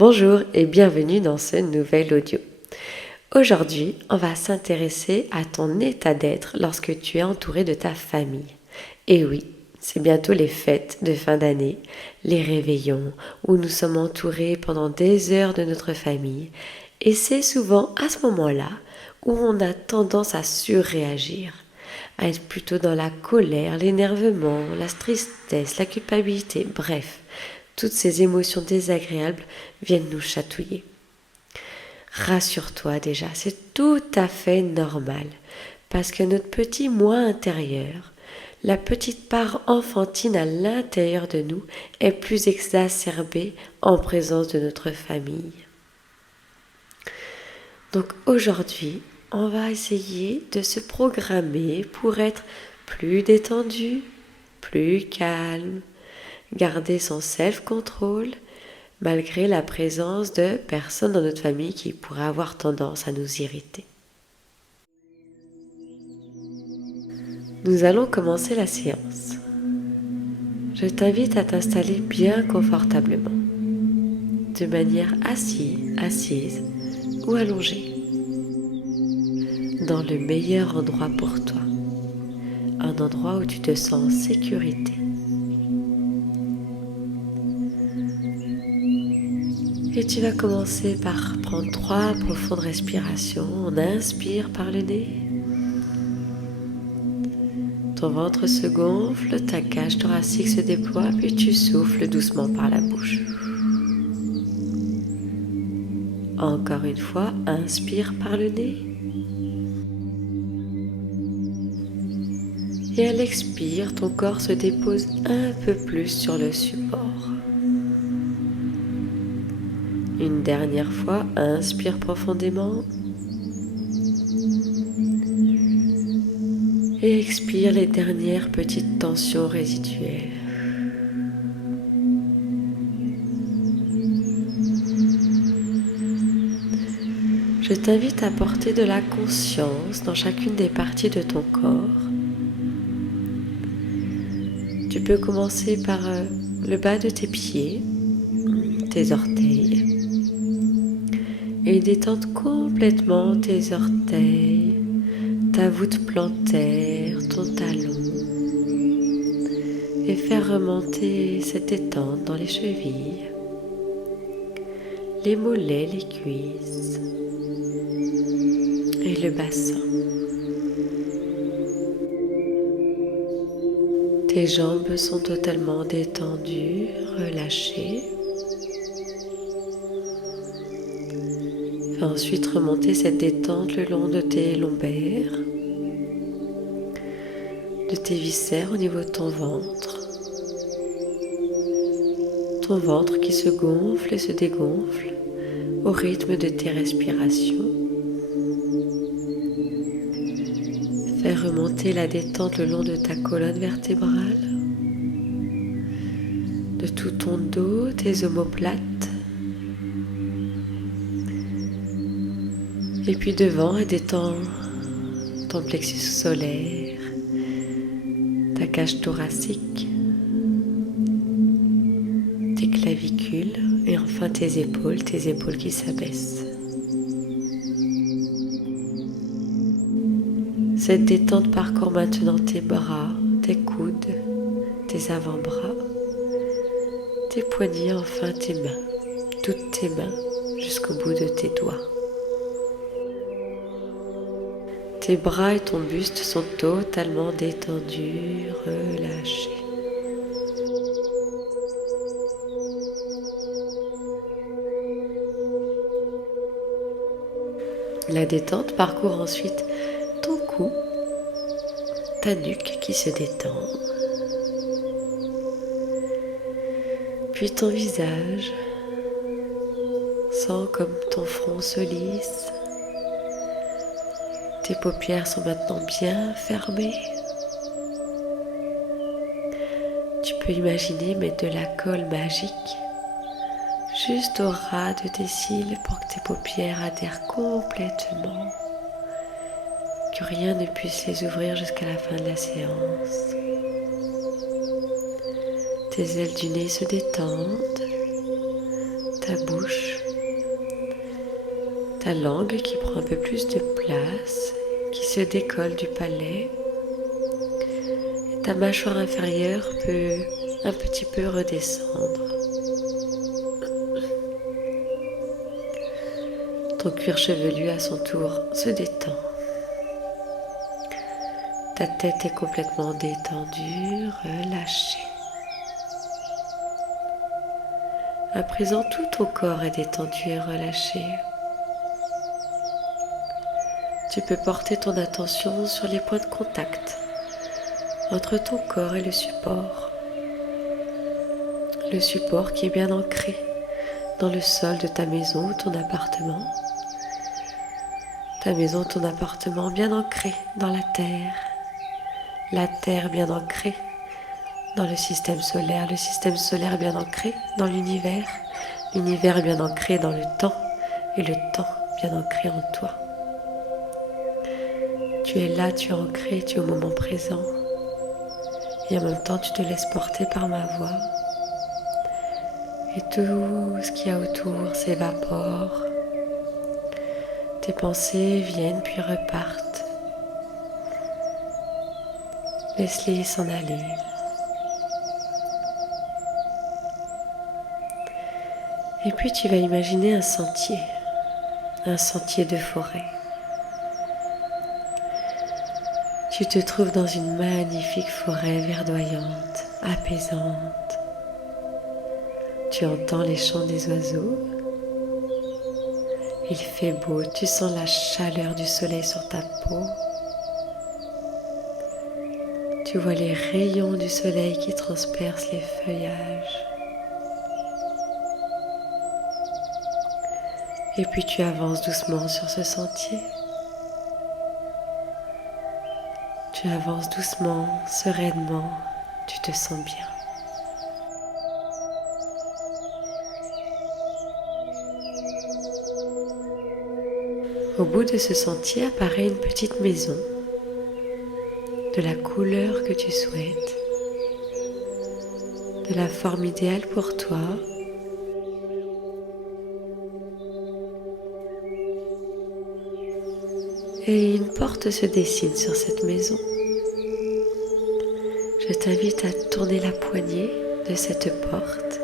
Bonjour et bienvenue dans ce nouvel audio. Aujourd'hui, on va s'intéresser à ton état d'être lorsque tu es entouré de ta famille. Et oui, c'est bientôt les fêtes de fin d'année, les réveillons, où nous sommes entourés pendant des heures de notre famille. Et c'est souvent à ce moment-là où on a tendance à surréagir, à être plutôt dans la colère, l'énervement, la tristesse, la culpabilité, bref. Toutes ces émotions désagréables viennent nous chatouiller. Rassure-toi déjà, c'est tout à fait normal, parce que notre petit moi intérieur, la petite part enfantine à l'intérieur de nous, est plus exacerbée en présence de notre famille. Donc aujourd'hui, on va essayer de se programmer pour être plus détendu, plus calme, garder son self-control malgré la présence de personnes dans notre famille qui pourraient avoir tendance à nous irriter. Nous allons commencer la séance. Je t'invite à t'installer bien confortablement, de manière assise ou allongée, dans le meilleur endroit pour toi, un endroit où tu te sens en sécurité. Et tu vas commencer par prendre 3 profondes respirations. On inspire par le nez. Ton ventre se gonfle, ta cage thoracique se déploie, puis tu souffles doucement par la bouche. Encore une fois, inspire par le nez. Et à l'expire, ton corps se dépose un peu plus sur le support. Une dernière fois, inspire profondément. Et expire les dernières petites tensions résiduelles. Je t'invite à porter de la conscience dans chacune des parties de ton corps. Tu peux commencer par le bas de tes pieds, tes orteils, et détendre complètement tes orteils, ta voûte plantaire, ton talon, et faire remonter cette détente dans les chevilles, les mollets, les cuisses et le bassin. Tes jambes sont totalement détendues, relâchées. Fais ensuite remonter cette détente le long de tes lombaires, de tes viscères au niveau de ton ventre. Ton ventre qui se gonfle et se dégonfle au rythme de tes respirations. Fais remonter la détente le long de ta colonne vertébrale, de tout ton dos, tes omoplates, et puis devant, et détends ton plexus solaire, ta cage thoracique, tes clavicules et enfin tes épaules qui s'abaissent. Cette détente parcourt maintenant tes bras, tes coudes, tes avant-bras, tes poignets, enfin tes mains, toutes tes mains jusqu'au bout de tes doigts. Tes bras et ton buste sont totalement détendus, relâchés. La détente parcourt ensuite ton cou, ta nuque qui se détend, puis ton visage. Sens comme ton front se lisse. Tes paupières sont maintenant bien fermées. Tu peux imaginer mettre de la colle magique juste au ras de tes cils pour que tes paupières adhèrent complètement, que rien ne puisse les ouvrir jusqu'à la fin de la séance. Tes ailes du nez se détendent, ta bouche Ta langue qui prend un peu plus de place, qui se décolle du palais. Et ta mâchoire inférieure peut un petit peu redescendre. Ton cuir chevelu à son tour se détend. Ta tête est complètement détendue, relâchée. À présent, tout ton corps est détendu et relâché. Tu peux porter ton attention sur les points de contact entre ton corps et le support. Le support qui est bien ancré dans le sol de ta maison ou ton appartement. Ta maison ou ton appartement bien ancré dans la terre bien ancrée dans le système solaire bien ancré dans l'univers bien ancré dans le temps et le temps bien ancré en toi. Tu es là, tu es ancré, tu es au moment présent et en même temps tu te laisses porter par ma voix et tout ce qu'il y a autour s'évapore. Tes pensées viennent puis repartent. Laisse-les s'en aller. Et puis tu vas imaginer un sentier de forêt. Tu te trouves dans une magnifique forêt verdoyante, apaisante. Tu entends les chants des oiseaux. Il fait beau, tu sens la chaleur du soleil sur ta peau. Tu vois les rayons du soleil qui transpercent les feuillages. Et puis tu avances doucement sur ce sentier. Tu avances doucement, sereinement, tu te sens bien. Au bout de ce sentier apparaît une petite maison de la couleur que tu souhaites, de la forme idéale pour toi. Et une porte se dessine sur cette maison. Je t'invite à tourner la poignée de cette porte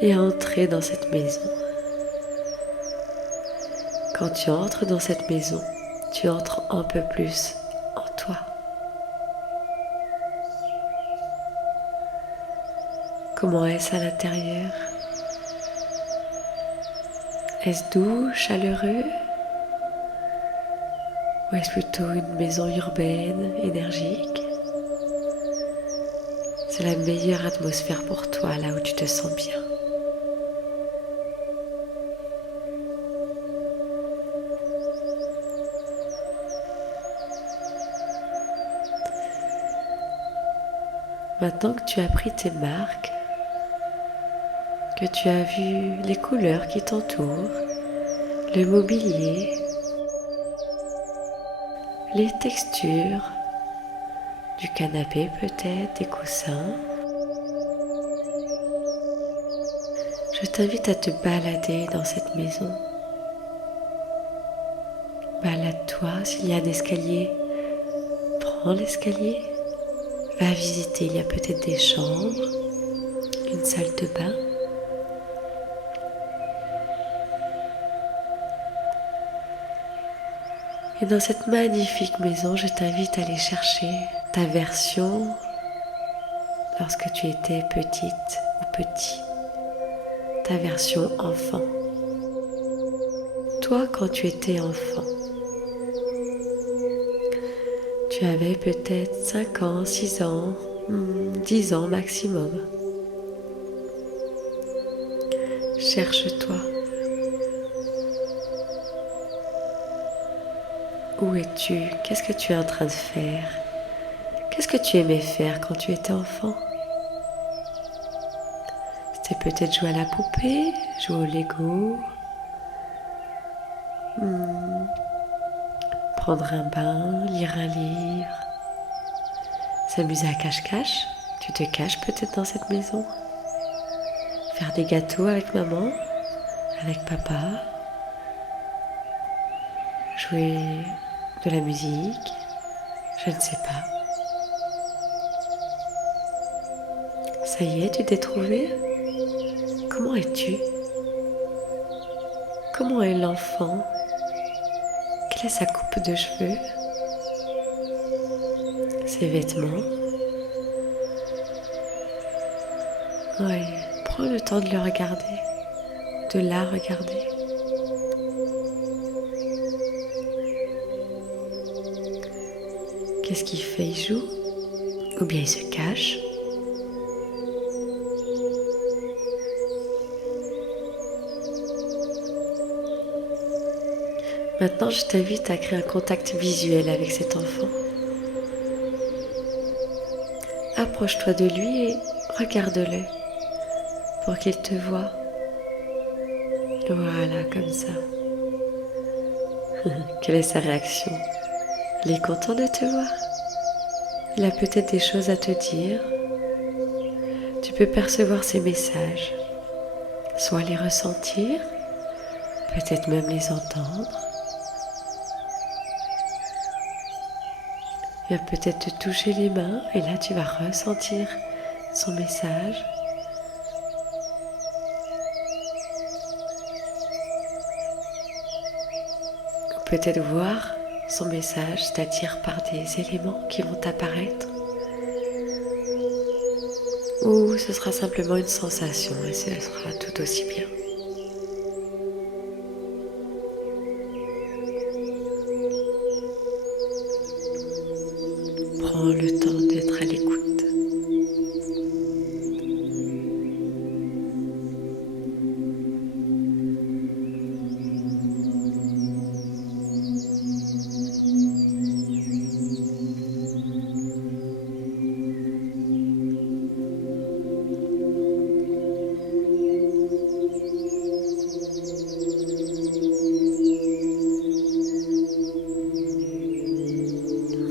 et à entrer dans cette maison. Quand tu entres dans cette maison, tu entres un peu plus en toi. Comment est-ce à l'intérieur ? Est-ce doux, chaleureux ? Ou est-ce plutôt une maison urbaine, énergique ? C'est la meilleure atmosphère pour toi, là où tu te sens bien. Maintenant que tu as pris tes marques, que tu as vu les couleurs qui t'entourent, le mobilier, les textures du canapé peut-être, des coussins, je t'invite à te balader dans cette maison. Balade-toi, s'il y a un escalier, prends l'escalier, va visiter, il y a peut-être des chambres, une salle de bain. Et dans cette magnifique maison, je t'invite à aller chercher ta version lorsque tu étais petite ou petit, ta version enfant. Toi, quand tu étais enfant, tu avais peut-être 5 ans, 6 ans, 10 ans maximum. Cherche-toi. Où es-tu? Qu'est-ce que tu es en train de faire? Qu'est-ce que tu aimais faire quand tu étais enfant? C'était peut-être jouer à la poupée, jouer au Lego, prendre un bain, lire un livre, s'amuser à cache-cache. Tu te caches peut-être dans cette maison. faire des gâteaux avec maman, avec papa, jouer de la musique, je ne sais pas. Ça y est, tu t'es trouvé? Comment es-tu? Comment est l'enfant? Quelle est sa coupe de cheveux? Ses vêtements? Oui, prends le temps de le regarder, de la regarder. Qu'est-ce qu'il fait? Il joue? Ou bien il se cache? Maintenant, je t'invite à créer un contact visuel avec cet enfant. Approche-toi de lui et regarde-le pour qu'il te voie. Voilà, comme ça. Quelle est sa réaction? Il est content de te voir. Il a peut-être des choses à te dire. Tu peux percevoir ses messages, soit les ressentir, peut-être même les entendre. Il va peut-être te toucher les mains et là tu vas ressentir son message. Ou peut-être voir son message, c'est-à-dire par des éléments qui vont apparaître. Ou ce sera simplement une sensation et ce sera tout aussi bien. Prends le temps d'être à l'écoute.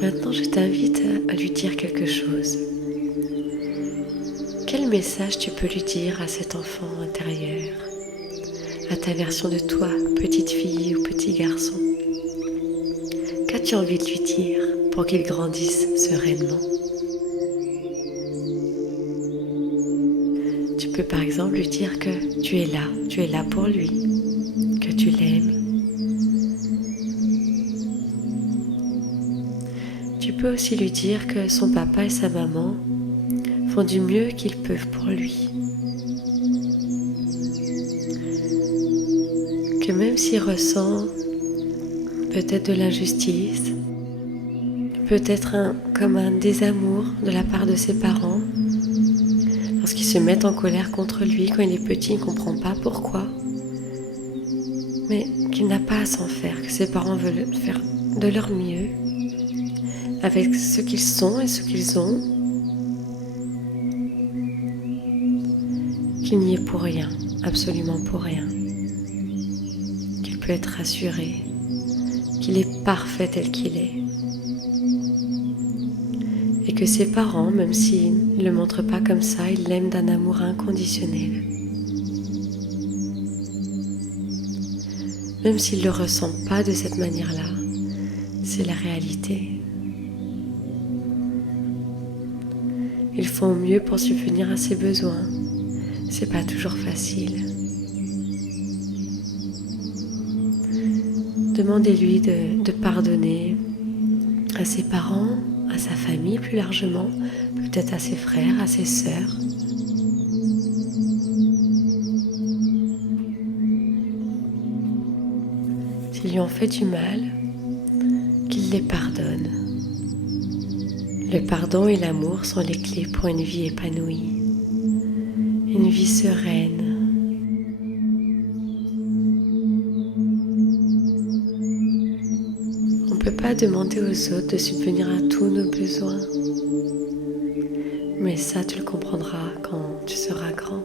Maintenant, je t'invite à lui dire quelque chose. Quel message tu peux lui dire à cet enfant intérieur, à ta version de toi, petite fille ou petit garçon? Qu'as-tu envie de lui dire pour qu'il grandisse sereinement? Tu peux par exemple lui dire que tu es là pour lui, que tu l'aimes. Tu peux aussi lui dire que son papa et sa maman font du mieux qu'ils peuvent pour lui. Que même s'il ressent peut-être de l'injustice, peut-être comme un désamour de la part de ses parents, lorsqu'ils se mettent en colère contre lui quand il est petit, il ne comprend pas pourquoi, mais qu'il n'a pas à s'en faire, que ses parents veulent faire de leur mieux avec ce qu'ils sont et ce qu'ils ont, qu'il n'y est pour rien, absolument pour rien, qu'il peut être rassuré, qu'il est parfait tel qu'il est, et que ses parents, même s'ils ne le montrent pas comme ça, ils l'aiment d'un amour inconditionnel. Même s'il ne le ressent pas de cette manière-là, c'est la réalité. Ils font au mieux pour subvenir à ses besoins. C'est pas toujours facile. Demandez-lui de pardonner à ses parents, à sa famille plus largement, peut-être à ses frères, à ses sœurs. S'ils lui ont fait du mal, qu'il les pardonne. Le pardon et l'amour sont les clés pour une vie épanouie, une vie sereine. On ne peut pas demander aux autres de subvenir à tous nos besoins, mais ça tu le comprendras quand tu seras grand.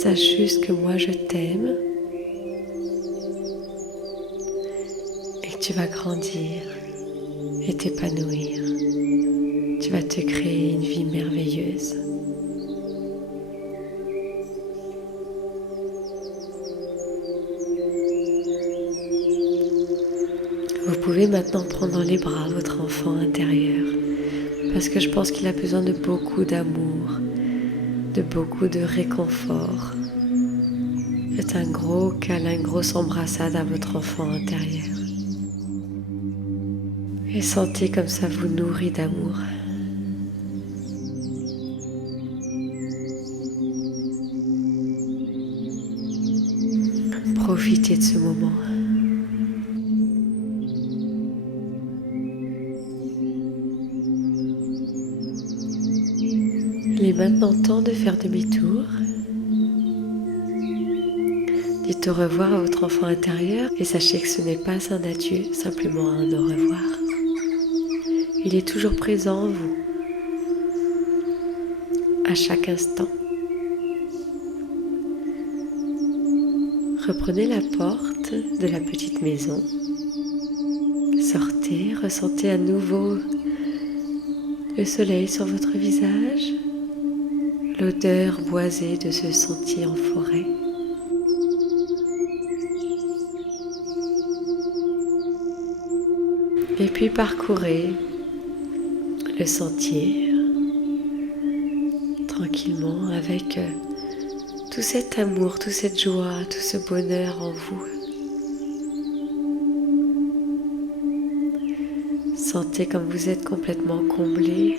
Sache juste que moi je t'aime et Tu vas grandir et t'épanouir. Tu vas te créer une vie merveilleuse. Vous pouvez maintenant prendre dans les bras votre enfant intérieur parce que je pense qu'il a besoin de beaucoup d'amour, de beaucoup de réconfort. Faites un gros câlin, une grosse embrassade à votre enfant intérieur. Et sentez comme ça vous nourrit d'amour. Profitez de ce moment. Il est maintenant temps de faire demi-tour. Dites au revoir à votre enfant intérieur et sachez que ce n'est pas un adieu, simplement un au revoir. Il est toujours présent en vous, à chaque instant. Reprenez la porte de la petite maison. Sortez, ressentez à nouveau le soleil sur votre visage, l'odeur boisée de ce sentier en forêt. Et puis parcourez le sentier tranquillement avec tout cet amour, toute cette joie, tout ce bonheur en vous. Sentez comme vous êtes complètement comblé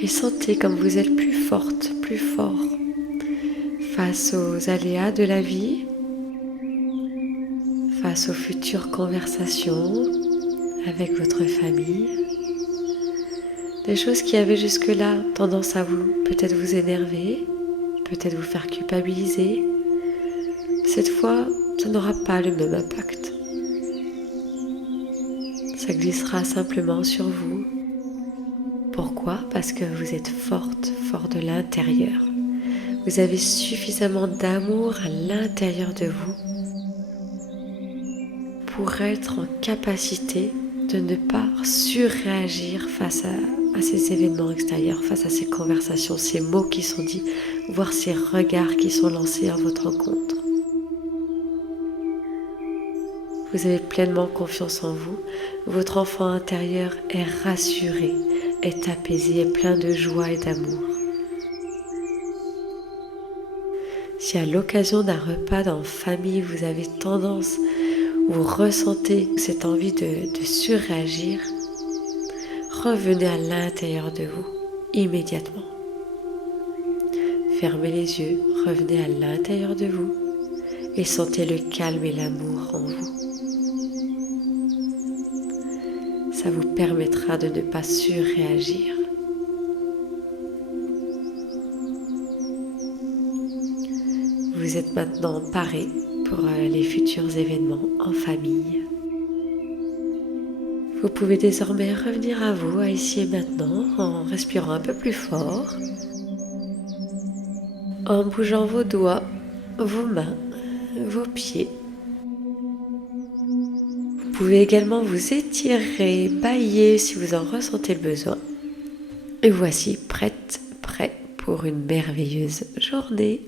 et sentez comme vous êtes plus forte, plus fort face aux aléas de la vie, face aux futures conversations avec votre famille, des choses qui avaient jusque-là tendance à peut-être vous énerver, peut-être vous faire culpabiliser. Cette fois, ça n'aura pas le même impact. Ça glissera simplement sur vous. Pourquoi ? Parce que vous êtes forte, fort de l'intérieur. Vous avez suffisamment d'amour à l'intérieur de vous pour être en capacité de ne pas surréagir face à ces événements extérieurs, face à ces conversations, ces mots qui sont dits, voire ces regards qui sont lancés à votre encontre. Vous avez pleinement confiance en vous. Votre enfant intérieur est rassuré, est apaisé, est plein de joie et d'amour. Si à l'occasion d'un repas en famille, vous avez tendance, vous ressentez cette envie de surréagir, revenez à l'intérieur de vous immédiatement. Fermez les yeux, revenez à l'intérieur de vous et sentez le calme et l'amour en vous. Ça vous permettra de ne pas surréagir. Vous êtes maintenant paré pour les futurs événements en famille. Vous pouvez désormais revenir à vous, à ici et maintenant, en respirant un peu plus fort, en bougeant vos doigts, vos mains, vos pieds. Vous pouvez également vous étirer, bâiller si vous en ressentez le besoin. Et voici prêt pour une merveilleuse journée.